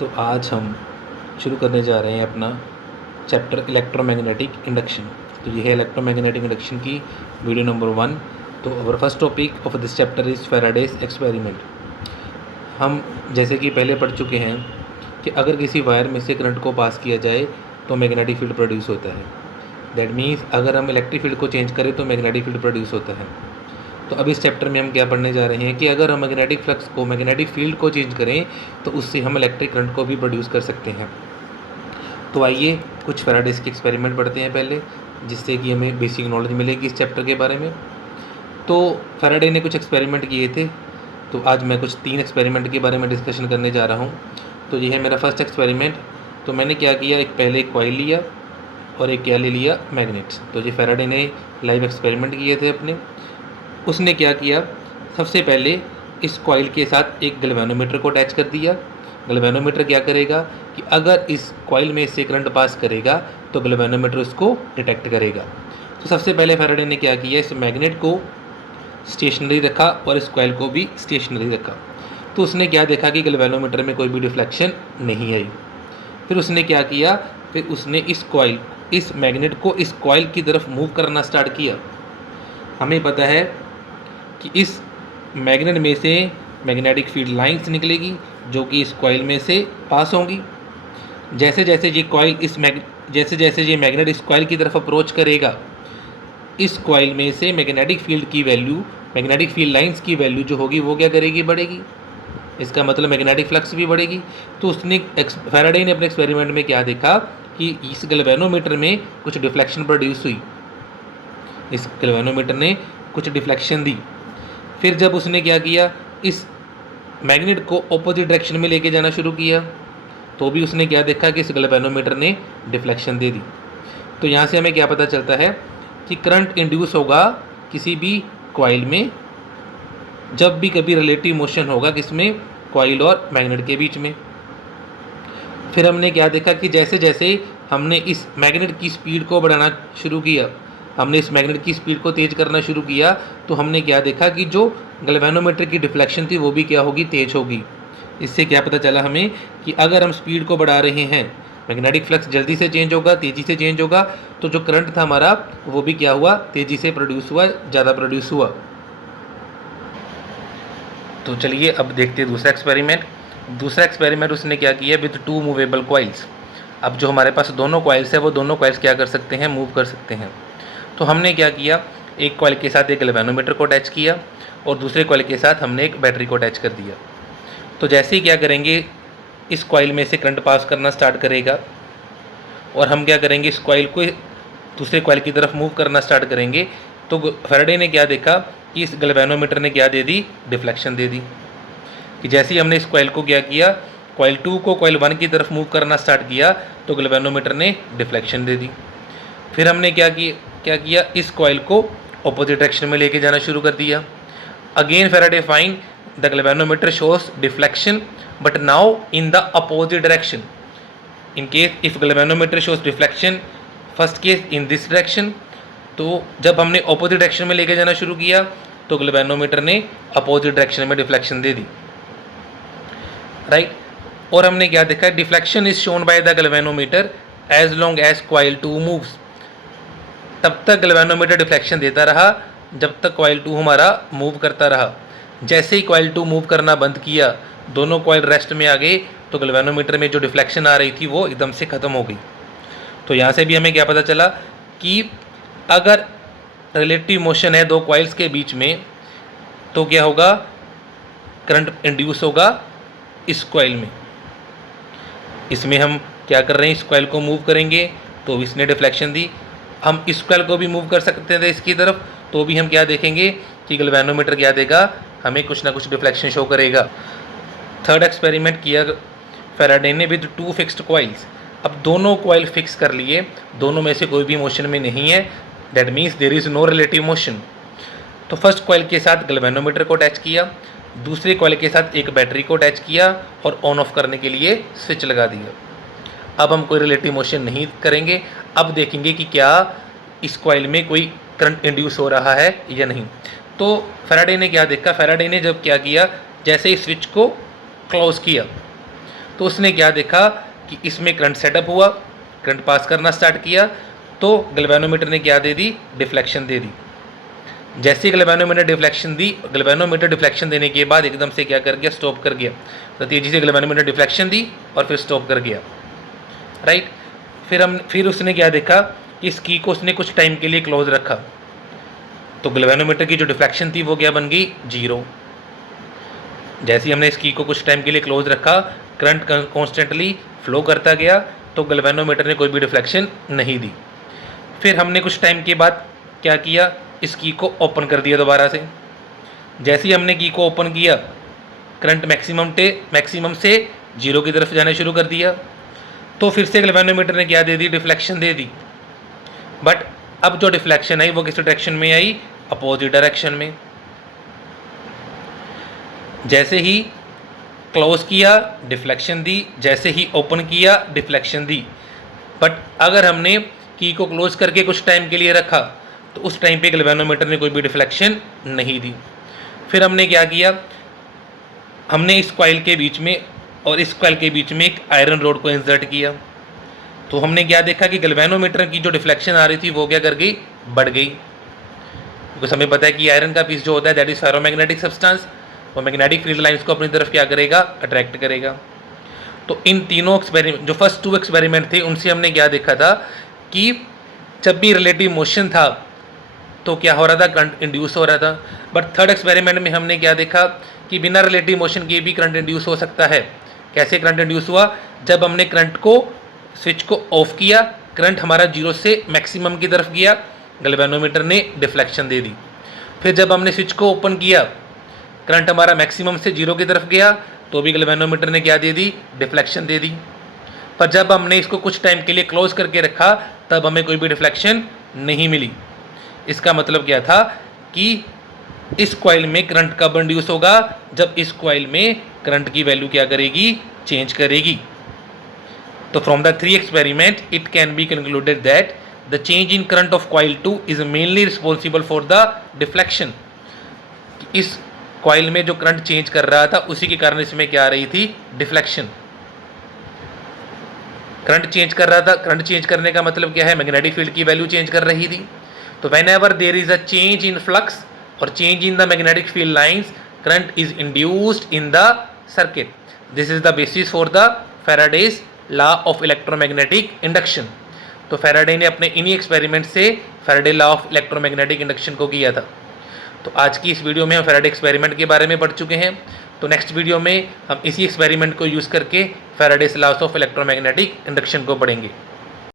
तो आज हम शुरू करने जा रहे हैं अपना चैप्टर इलेक्ट्रोमैग्नेटिक इंडक्शन। तो ये है इलेक्ट्रोमैग्नेटिक इंडक्शन की वीडियो नंबर 1। तो our first topic of this chapter is Faraday's experiment. हम जैसे कि पहले पढ़ चुके हैं कि अगर किसी वायर में से करंट को पास किया जाए तो मैग्नेटिक फील्ड प्रोड्यूस होता है। दैट मीन्स अगर हम इलेक्ट्रिक फील्ड को चेंज करें तो मैग्नेटिक फील्ड प्रोड्यूस होता है। तो अब इस चैप्टर में हम क्या पढ़ने जा रहे हैं कि अगर हम मैग्नेटिक फ्लक्स को मैग्नेटिक फील्ड को चेंज करें तो उससे हम इलेक्ट्रिक करंट को भी प्रोड्यूस कर सकते हैं। तो आइए कुछ फैराडेज के एक्सपेरिमेंट पढ़ते हैं पहले, जिससे कि हमें बेसिक नॉलेज मिलेगी इस चैप्टर के बारे में। तो फैराडे ने कुछ एक्सपेरिमेंट किए थे, तो आज मैं कुछ 3 एक्सपेरिमेंट के बारे में डिस्कशन करने जा रहा हूँ। तो ये है मेरा फर्स्ट एक्सपेरिमेंट। तो मैंने क्या किया, एक पहले एक कॉइल लिया और एक क्या ले लिया, मैग्नेट्स। तो ये फैराडे ने लाइव एक्सपेरिमेंट किए थे अपने। उसने क्या किया, सबसे पहले इस कॉइल के साथ एक गैल्वेनोमीटर को अटैच कर दिया। गैल्वेनोमीटर क्या करेगा कि अगर इस कॉइल में से करंट पास करेगा तो गैल्वेनोमीटर उसको डिटेक्ट करेगा। तो सबसे पहले फैराडे ने क्या किया, इस मैग्नेट को स्टेशनरी रखा और इस कॉइल को भी स्टेशनरी रखा। तो उसने क्या देखा कि गैल्वेनोमीटर में कोई भी डिफ्लेक्शन नहीं आई। फिर उसने क्या किया, फिर उसने इस मैग्नेट को इस कॉइल की तरफ मूव करना स्टार्ट किया। हमें पता है कि इस मैग्नेट में से मैग्नेटिक फील्ड लाइंस निकलेगी जो कि इस कॉइल में से पास होंगी। जैसे जैसे ये मैग्नेट इस कॉइल की तरफ अप्रोच करेगा, इस कॉइल में से मैग्नेटिक फील्ड लाइंस की वैल्यू जो होगी वो क्या करेगी, बढ़ेगी। इसका मतलब मैग्नेटिक फ्लक्स भी बढ़ेगी। तो फैराडे ने अपने एक्सपेरिमेंट में क्या देखा कि इस गैल्वेनोमीटर में कुछ डिफ्लेक्शन प्रोड्यूस हुई। इस गैल्वेनोमीटर ने कुछ डिफ्लेक्शन दी। फिर जब उसने क्या किया, इस मैग्नेट को ऑपोजिट डायरेक्शन में लेके जाना शुरू किया, तो भी उसने क्या देखा कि इस गैल्वेनोमीटर ने डिफ्लेक्शन दे दी। तो यहाँ से हमें क्या पता चलता है कि करंट इंड्यूस होगा किसी भी कॉइल में जब भी कभी रिलेटिव मोशन होगा, किसमें, कॉइल और मैग्नेट के बीच में। फिर हमने क्या देखा कि जैसे जैसे हमने इस मैग्नेट की स्पीड को बढ़ाना शुरू किया, हमने इस मैग्नेट की स्पीड को तेज़ करना शुरू किया, तो हमने क्या देखा कि जो गैल्वेनोमीटर की डिफ्लेक्शन थी वो भी क्या होगी, तेज़ होगी। इससे क्या पता चला हमें कि अगर हम स्पीड को बढ़ा रहे हैं, मैग्नेटिक फ्लक्स जल्दी से चेंज होगा, तेज़ी से चेंज होगा, तो जो करंट था हमारा वो भी क्या हुआ, तेज़ी से प्रोड्यूस हुआ, ज़्यादा प्रोड्यूस हुआ। तो चलिए अब देखते हैं दूसरा एक्सपेरिमेंट उसने क्या किया, विद 2 मूवेबल कॉइल्स। अब जो हमारे पास दोनों कॉइल्स है वो दोनों कॉइल्स क्या कर सकते हैं, मूव कर सकते हैं। तो हमने क्या किया, एक कॉइल के साथ एक गैल्वेनोमीटर को अटैच किया और दूसरे कॉइल के साथ हमने एक बैटरी को अटैच कर दिया। तो जैसे ही क्या करेंगे, इस कॉइल में से करंट पास करना स्टार्ट करेगा और हम क्या करेंगे, इस कॉइल को दूसरे कॉइल की तरफ मूव करना स्टार्ट करेंगे। तो फैराडे ने क्या देखा कि इस गैल्वेनोमीटर ने क्या दे दी, डिफ्लेक्शन दे दी। कि जैसे ही हमने इस कॉइल को क्या किया, कॉइल 2 को कॉइल 1 की तरफ मूव करना स्टार्ट किया, तो गैल्वेनोमीटर ने डिफ्लेक्शन दे दी। फिर हमने क्या किया, इस कॉइल को ऑपोजिट डायरेक्शन में लेके जाना शुरू कर दिया। Again Faraday find the galvanometer shows deflection but now in the opposite direction. In case if galvanometer shows deflection, first case in this direction, तो जब हमने ऑपोजिट डायरेक्शन में लेके जाना शुरू किया तो गैल्वेनोमीटर ने अपोजिट डायरेक्शन में डिफ्लेक्शन दे दी, राइट। और हमने क्या देखा, deflection is shown by the galvanometer as long as coil 2 moves. तब तक गैल्वेनोमीटर डिफ्लेक्शन देता रहा जब तक कॉइल 2 हमारा मूव करता रहा। जैसे ही कॉइल 2 मूव करना बंद किया, दोनों कॉइल रेस्ट में आ गए, तो गैल्वेनोमीटर में जो डिफ्लेक्शन आ रही थी वो एकदम से ख़त्म हो गई। तो यहाँ से भी हमें क्या पता चला कि अगर रिलेटिव मोशन है दो कॉइल्स के बीच में, तो क्या होगा, करंट इंड्यूस होगा इस कॉइल में। इसमें हम क्या कर रहे हैं, इस कॉइल को मूव करेंगे तो इसने डिफ्लेक्शन दी। हम इस कॉइल को भी मूव कर सकते थे इसकी तरफ, तो भी हम क्या देखेंगे कि गैल्वेनोमीटर क्या देगा, हमें कुछ ना कुछ डिफ्लेक्शन शो करेगा। थर्ड एक्सपेरिमेंट किया फैराडे ने विद 2 फिक्स्ड कॉइल्स। अब दोनों कॉइल फिक्स कर लिए, दोनों में से कोई भी मोशन में नहीं है, that means there is no relative motion. तो फर्स्ट कॉइल के साथ गैल्वेनोमीटर को अटैच किया, दूसरे कॉइल के साथ एक बैटरी को अटैच किया और ऑन ऑफ करने के लिए स्विच लगा दिया। अब हम कोई रिलेटिव मोशन नहीं करेंगे, अब देखेंगे कि क्या इस कॉइल में कोई करंट इंड्यूस हो रहा है या नहीं। तो फैराडे ने क्या देखा, फैराडे ने जब क्या किया, जैसे ही स्विच को क्लोज किया तो उसने क्या देखा कि इसमें करंट सेटअप हुआ, करंट पास करना स्टार्ट किया, तो गैल्वेनोमीटर ने क्या दे दी, डिफ्लेक्शन दे दी। जैसे ही गैल्वेनोमीटर डिफ्लेक्शन देने के बाद एकदम से क्या कर गया, स्टॉप कर गया। तो तेजी से गैल्वेनोमीटर डिफ्लेक्शन दी और फिर स्टॉप कर गया, राइट। फिर उसने क्या देखा कि इस की को उसने कुछ टाइम के लिए क्लोज रखा, तो गैल्वेनोमीटर की जो डिफ्लेक्शन थी वो क्या बन गई, 0। जैसे ही हमने इस की को कुछ टाइम के लिए क्लोज रखा, करंट कॉन्स्टेंटली फ्लो करता गया, तो गैल्वेनोमीटर ने कोई भी डिफ्लेक्शन नहीं दी। फिर हमने कुछ टाइम के बाद क्या किया, इस की को ओपन कर दिया दोबारा से। जैसे ही हमने की को ओपन किया, करंट मैक्सिमम से 0 की तरफ जाना शुरू कर दिया, तो फिर से गैल्वेनोमीटर ने क्या दे दी, डिफ्लेक्शन दे दी। बट अब जो डिफ्लेक्शन आई वो किस डायरेक्शन में आई, अपोजिट डायरेक्शन में। जैसे ही क्लोज किया, डिफ्लेक्शन दी, जैसे ही ओपन किया, डिफ्लेक्शन दी। बट अगर हमने की को क्लोज करके कुछ टाइम के लिए रखा, तो उस टाइम पे गैल्वेनोमीटर ने कोई भी डिफ्लेक्शन नहीं दी। फिर हमने क्या किया, हमने इस कॉइल के बीच में और इस कॉइल के बीच में एक आयरन रोड को इंसर्ट किया, तो हमने क्या देखा कि गैल्वेनोमीटर की जो डिफ्लेक्शन आ रही थी वो क्या कर गई, बढ़ गई। क्योंकि हमें पता है कि आयरन का पीस जो होता है दैट इज फेरोमैग्नेटिक सब्सटेंस, वो मैग्नेटिक फील्ड लाइंस को अपनी तरफ क्या करेगा, अट्रैक्ट करेगा। तो इन तीनों एक्सपेरिमेंट, जो फर्स्ट 2 एक्सपेरिमेंट थे, उनसे हमने क्या देखा था कि जब भी रिलेटिव मोशन था तो क्या हो रहा था, करंट इंड्यूस हो रहा था। बट थर्ड एक्सपेरिमेंट में हमने क्या देखा कि बिना रिलेटिव मोशन के भी करंट इंड्यूस हो सकता है। कैसे करंट इंड्यूस हुआ, जब हमने करंट को स्विच को ऑफ किया, करंट हमारा 0 से मैक्सिमम की तरफ गया, गैल्वेनोमीटर ने डिफ्लेक्शन दे दी। फिर जब हमने स्विच को ओपन किया, करंट हमारा मैक्सिमम से 0 की तरफ गया, तो भी गैल्वेनोमीटर ने क्या दे दी, डिफ्लेक्शन दे दी। पर जब हमने इसको कुछ टाइम के लिए क्लोज करके रखा, तब हमें कोई भी डिफ्लेक्शन नहीं मिली। इसका मतलब क्या था कि इस कॉइल में करंट कब इंड्यूस होगा, जब इस कॉइल में करंट की वैल्यू क्या करेगी, चेंज करेगी। तो from the 3 experiment it can be concluded that the change in current of coil 2 is mainly responsible for the deflection. इस कॉइल में जो करंट चेंज कर रहा था उसी के कारण इसमें क्या आ रही थी, डिफ्लेक्शन। करंट चेंज कर रहा था, करंट चेंज करने का मतलब क्या है, मैग्नेटिक फील्ड की वैल्यू चेंज कर रही थी। तो whenever there is a change in flux और change in the magnetic field lines, current is induced in the circuit. This is the basis for the Faraday's law of electromagnetic induction. तो Faraday ने अपने इन्हीं experiment से Faraday law of electromagnetic induction को किया था। तो आज की इस वीडियो में हम फैराडे एक्सपेरिमेंट के बारे में पढ़ चुके हैं। तो नेक्स्ट वीडियो में हम इसी एक्सपेरिमेंट को यूज़ करके Faraday's law of electromagnetic induction को पढ़ेंगे।